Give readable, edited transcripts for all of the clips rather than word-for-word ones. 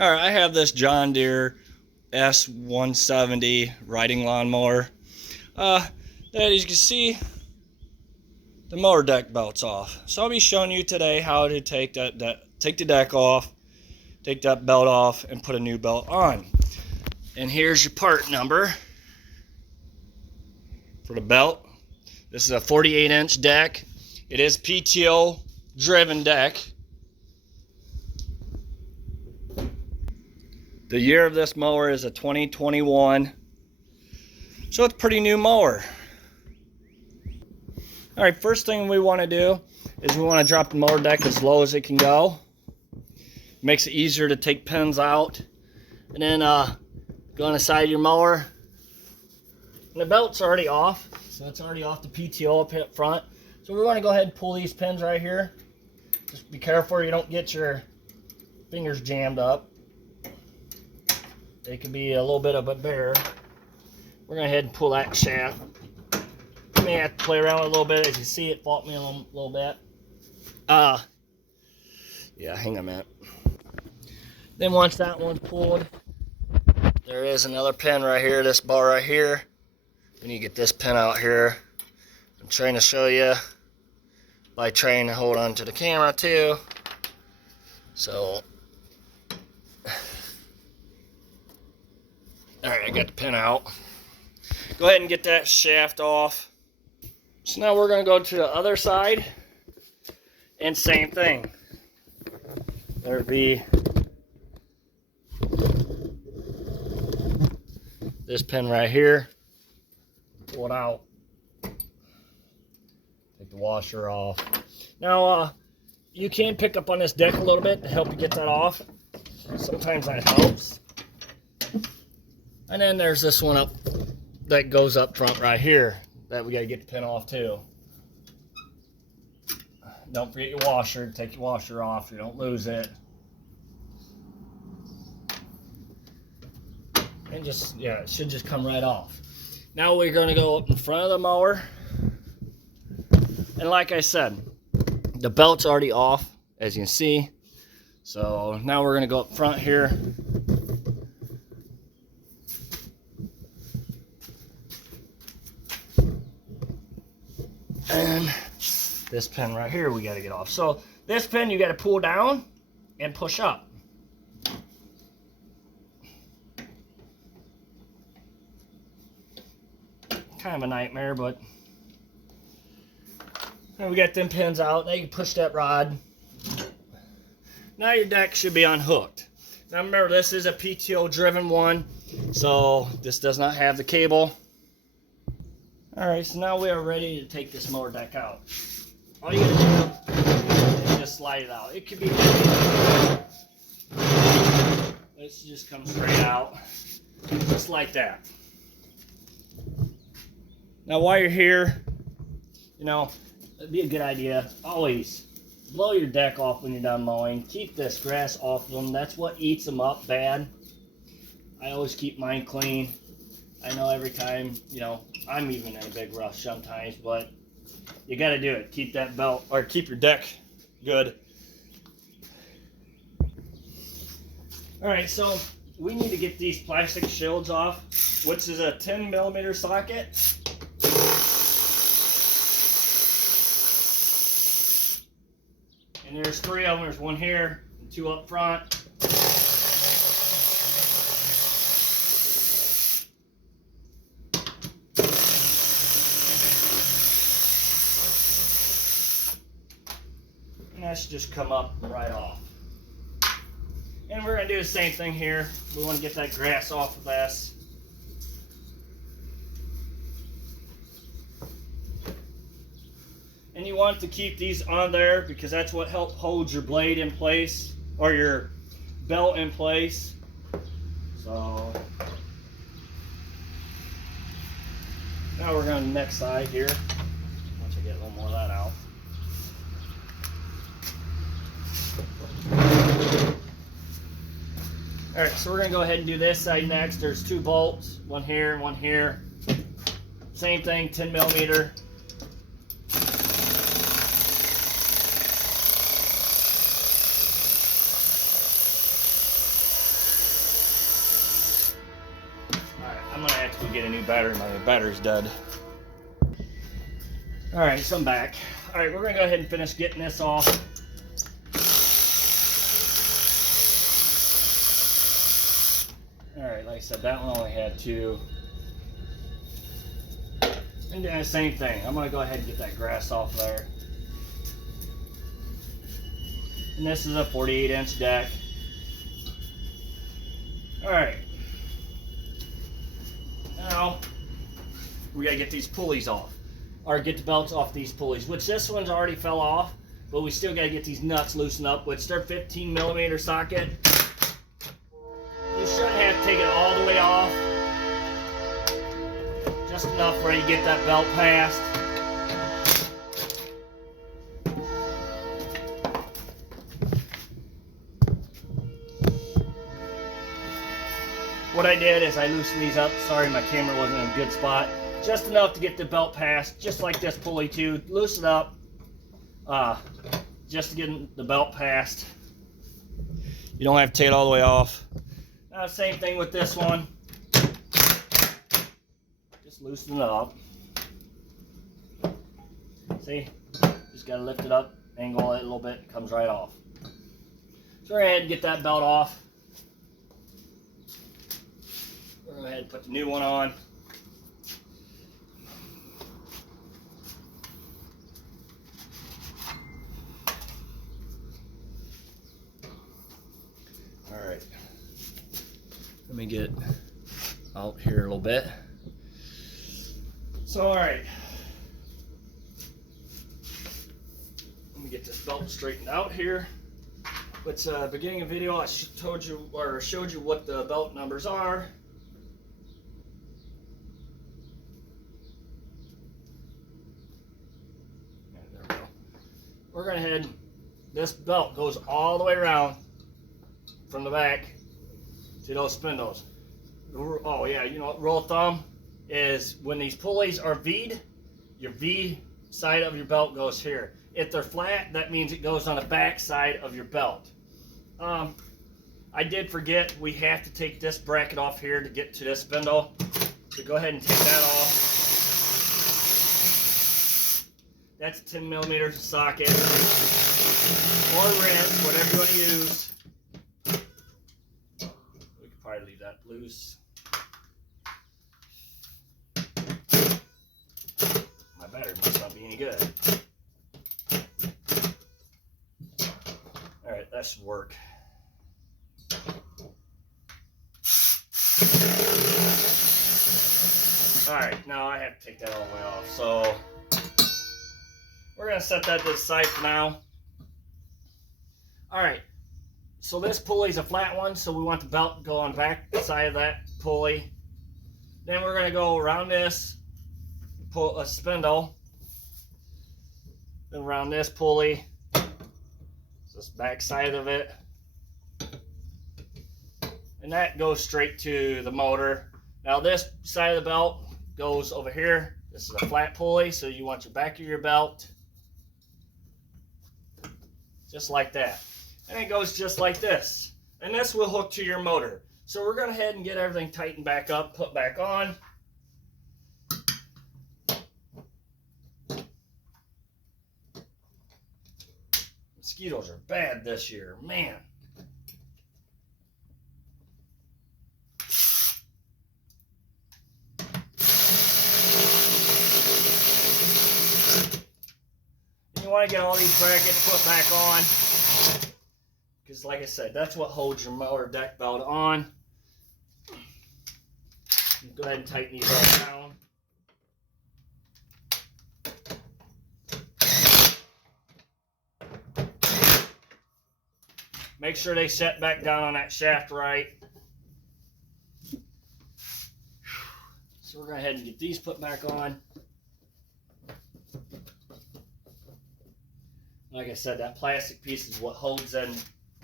All right, I have this John Deere s170 riding lawnmower. That, as you can see, the mower deck belt's off. So I'll be showing you today how to take take the deck off, take that belt off, and put a new belt on. And here's your part number for the belt. This is a 48-inch deck. It is PTO driven deck. The year of this mower is a 2021. So it's a pretty new mower. All right, first thing we want to do is we want to drop the mower deck as low as it can go. Makes it easier to take pins out. And then go on the side of your mower. And the belt's already off, so it's already off the PTO up here up front. So we want to go ahead and pull these pins right here. Just be careful you don't get your fingers jammed up. They can be a little bit of a bear. We're going to go ahead and pull that shaft. You may have to play around with it a little bit. As you see, it fault me a little bit. Yeah, hang on a minute. Then once that one's pulled, there is another pin right here, this bar right here. We need to get this pin out here. I'm trying to show you by trying to hold on to the camera too. So, alright, I got the pin out. Go ahead and get that shaft off. So now we're going to go to the other side, and same thing. There'd be this pin right here. Pull it out. Take the washer off. Now, you can pick up on this deck a little bit to help you get that off. Sometimes that helps. And then there's this one up that goes up front right here that we got to get the pin off too. Don't forget your washer. Take your washer off so you don't lose it. And just, yeah, it should just come right off. Now we're going to go up in front of the mower. And like I said, the belt's already off, as you can see. So now we're going to go up front here. And this pin right here we got to get off. So this pin you got to pull down and push up. Kind of a nightmare, but and we got them pins out. Now you can push that rod. Now your deck should be unhooked. Now remember, this is a PTO driven one, so this does not have the cable. Alright, so now we are ready to take this mower deck out. All you gotta do is just slide it out. It could be let's just come straight out. Just like that. Now while you're here, you know, it'd be a good idea, always blow your deck off when you're done mowing. Keep this grass off of them. That's what eats them up bad. I always keep mine clean. I know every time, you know, I'm even in a big rush sometimes, but you got to do it. Keep that belt, or keep your deck good. Alright, so we need to get these plastic shields off, which is a 10mm socket. And there's three of them. There's one here, and two up front. And that should just come up right off. And we're going to do the same thing here. We want to get that grass off of this. And you want to keep these on there because that's what helps hold your blade in place, or your belt in place. So now we're going to the next side here. Once I get a little more of that out. Alright, so we're going to go ahead and do this side next. There's two bolts, one here and one here. Same thing, 10mm. I'm gonna actually get a new battery. My battery's dead. All right, so I'm back. All right, we're gonna go ahead and finish getting this off. All right, like I said, that one only had 2. And then the same thing. I'm gonna go ahead and get that grass off there. And this is a 48-inch deck. All right. Now we gotta get these pulleys off, or get the belts off these pulleys. Which this one's already fell off, but we still gotta get these nuts loosened up. Which they're 15mm socket. You shouldn't have to take it all the way off. Just enough where you get that belt past. What I did is I loosened these up. Sorry, my camera wasn't in a good spot. Just enough to get the belt past, just like this pulley too. Loosen up, just to get the belt past. You don't have to take it all the way off. Same thing with this one. Just loosen it up. See, just gotta lift it up, angle it a little bit, it comes right off. So we're gonna go ahead and get that belt off. We're gonna go ahead and put the new one on. All right. Let me get out here a little bit. So, all right. Let me get this belt straightened out here. But beginning of the video, I told you or showed you what the belt numbers are. There we go. We're gonna head. This belt goes all the way around from the back to those spindles. Oh yeah, you know what, rule of thumb is when these pulleys are V'd, your V side of your belt goes here. If they're flat, that means it goes on the back side of your belt. I did forget, we have to take this bracket off here to get to this spindle. So go ahead and take that off. That's 10mm socket or wrench, whatever you want to use. We could probably leave that loose. My battery must not be any good. Alright, that should work. Alright, now I have to take that all the way off. So we're going to set that to the side for now. Alright, so this pulley is a flat one, so we want the belt to go on the back side of that pulley. Then we're going to go around this, pull a spindle, then around this pulley, this back side of it, and that goes straight to the motor. Now this side of the belt goes over here. This is a flat pulley, so you want your back of your belt just like that. And it goes just like this. And this will hook to your motor. So we're going to head and get everything tightened back up, put back on. Mosquitoes are bad this year, man. You want to get all these brackets put back on, because like I said, that's what holds your mower deck belt on. Go ahead and tighten these all down. Make sure they set back down on that shaft right. So we're going to go ahead and get these put back on. Like I said, that plastic piece is what holds them,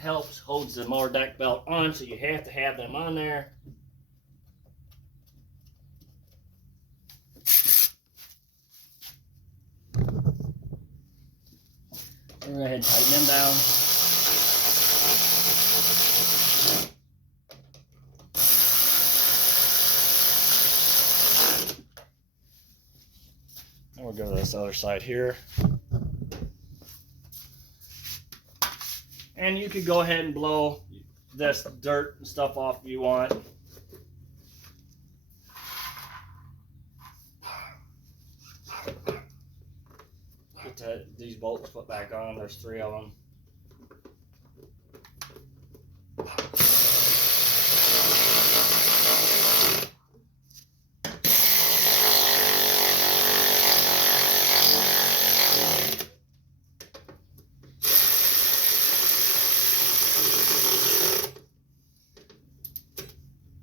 holds the mower deck belt on, so you have to have them on there. We're going to go ahead and tighten them down. go to this other side here. And you could go ahead and blow this dirt and stuff off if you want. Get these bolts put back on. There's 3 of them.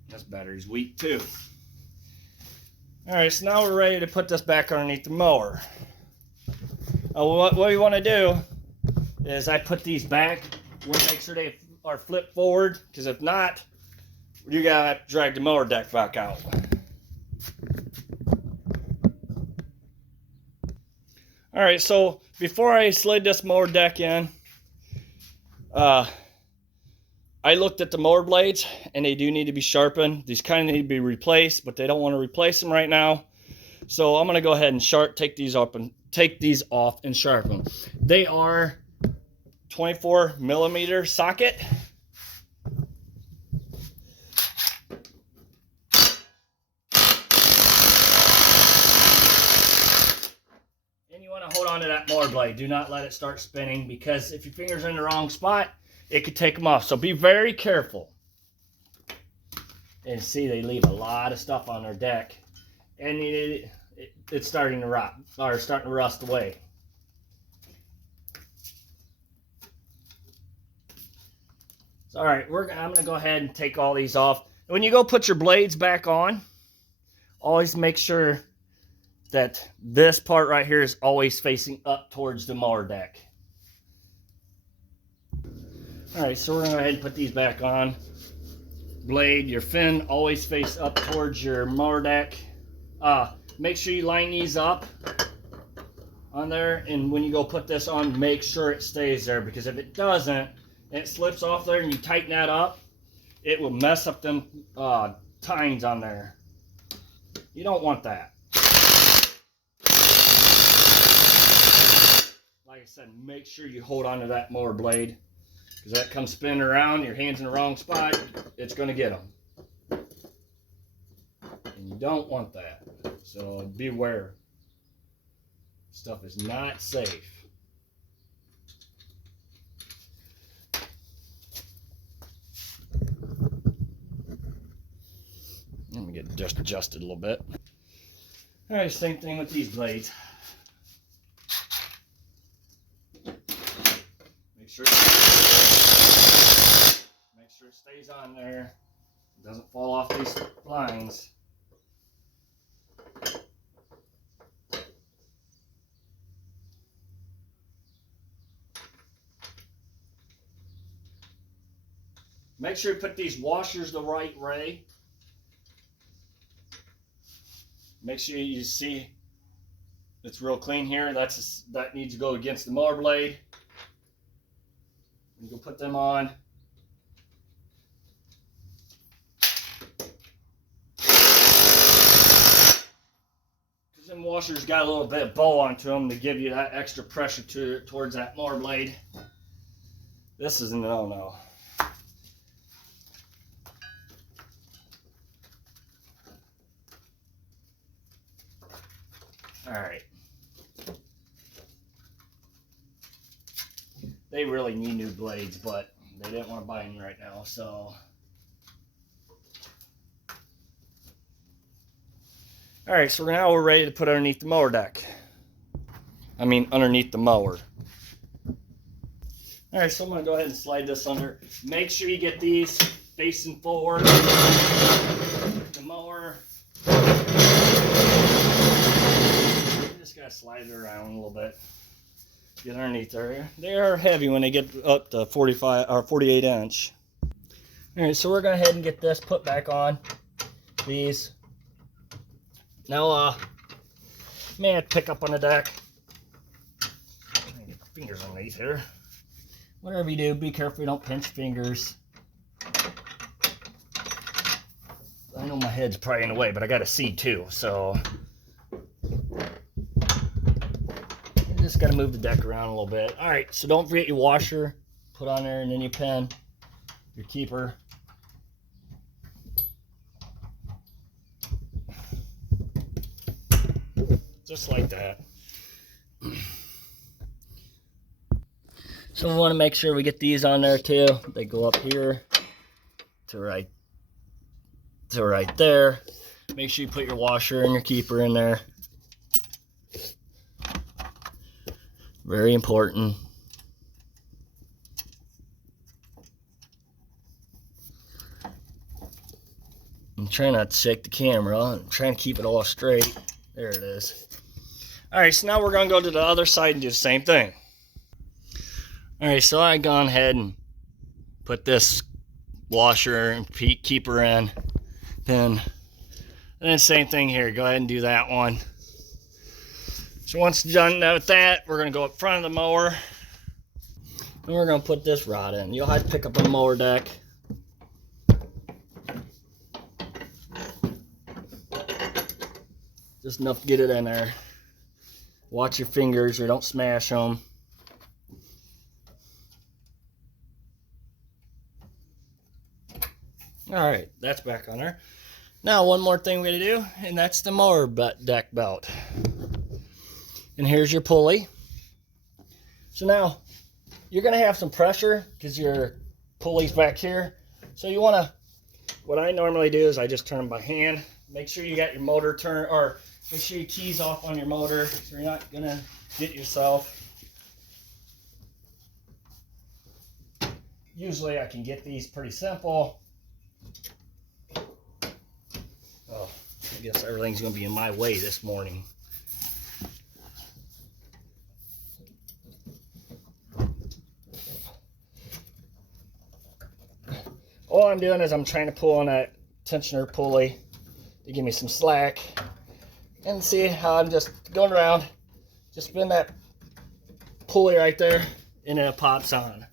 This battery's weak too. Alright, so now we're ready to put this back underneath the mower. What we want to do is I put these back. We'll make sure they are flipped forward, because if not, you gotta drag the mower deck back out. Alright, so before I slid this mower deck in, I looked at the mower blades, and they do need to be sharpened. These kind of need to be replaced, but they don't want to replace them right now. So I'm going to go ahead and take these off and sharpen them. They are 24 millimeter socket. And you want to hold on to that mower blade. Do not let it start spinning, because if your finger's in the wrong spot, it could take them off. So be very careful. And see, they leave a lot of stuff on their deck. And it's starting to rot, or starting to rust away. So, all right, I'm going to go ahead and take all these off. When you go put your blades back on, always make sure that this part right here is always facing up towards the mower deck. All right, so we're going to go ahead and put these back on. Blade, your fin always face up towards your mower deck. Make sure you line these up on there, and when you go put this on, make sure it stays there, because if it doesn't, and it slips off there and you tighten that up, it will mess up them tines on there. You don't want that. Like I said, make sure you hold on to that mower blade, because that comes spinning around, your hand's in the wrong spot, it's going to get them. And you don't want that. So beware. Stuff is not safe. Let me get just adjusted a little bit. All right, same thing with these blades. Make sure it stays on there. It doesn't fall off these lines. Make sure you put these washers the right way. Make sure you see it's real clean here. That needs to go against the mower blade. You can put them on. Because them washers got a little bit of bow onto them to give you that extra pressure towards that mower blade. This is a no-no. Alright. They really need new blades, but they didn't want to buy them right now, so. Alright, so now we're ready to put underneath the mower deck. I mean, underneath the mower. Alright, so I'm going to go ahead and slide this under. Make sure you get these facing forward. The mower. Just got to slide it around a little bit. Get underneath there. They are heavy when they get up to 45 or 48 inch. Alright, so we're going to go ahead and get this put back on. These. Now, may I pick up on the deck? Trying to get my fingers underneath here. Whatever you do, be careful you don't pinch fingers. I know my head's probably in the way, but I got to see too, so. just got to move the deck around a little bit. All right, so don't forget your washer. Put on there, and then your pen, your keeper. Just like that. So we want to make sure we get these on there too. They go up here to right there. Make sure you put your washer and your keeper in there. Very important. I'm trying not to shake the camera. I'm trying to keep it all straight. There it is. All right, so now we're going to go to the other side and do the same thing. All right, so I've gone ahead and put this washer and keeper in, pin, and then same thing here. Go ahead and do that one. So once done with that, we're going to go up front of the mower, and we're going to put this rod in. You'll have to pick up a mower deck. Just enough to get it in there. Watch your fingers or don't smash them. Alright, that's back on there. Now one more thing we gotta do, and that's the mower deck belt. And here's your pulley. So now you're gonna have some pressure because your pulley's back here. So you wanna, what I normally do is I just turn them by hand. Make sure you got your motor turn, or make sure your key's off on your motor so you're not gonna get yourself. Usually I can get these pretty simple. Oh, I guess everything's gonna be in my way this morning. All I'm doing is I'm trying to pull on that tensioner pulley to give me some slack. And see how I'm just going around, just spin that pulley right there, and it pops on.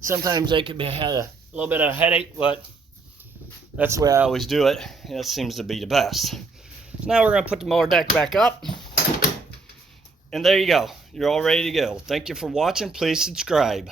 Sometimes they could be had a little bit of a headache, but that's the way I always do it, and it seems to be the best. So now we're going to put the mower deck back up, and there you go. You're all ready to go. Thank you for watching. Please subscribe.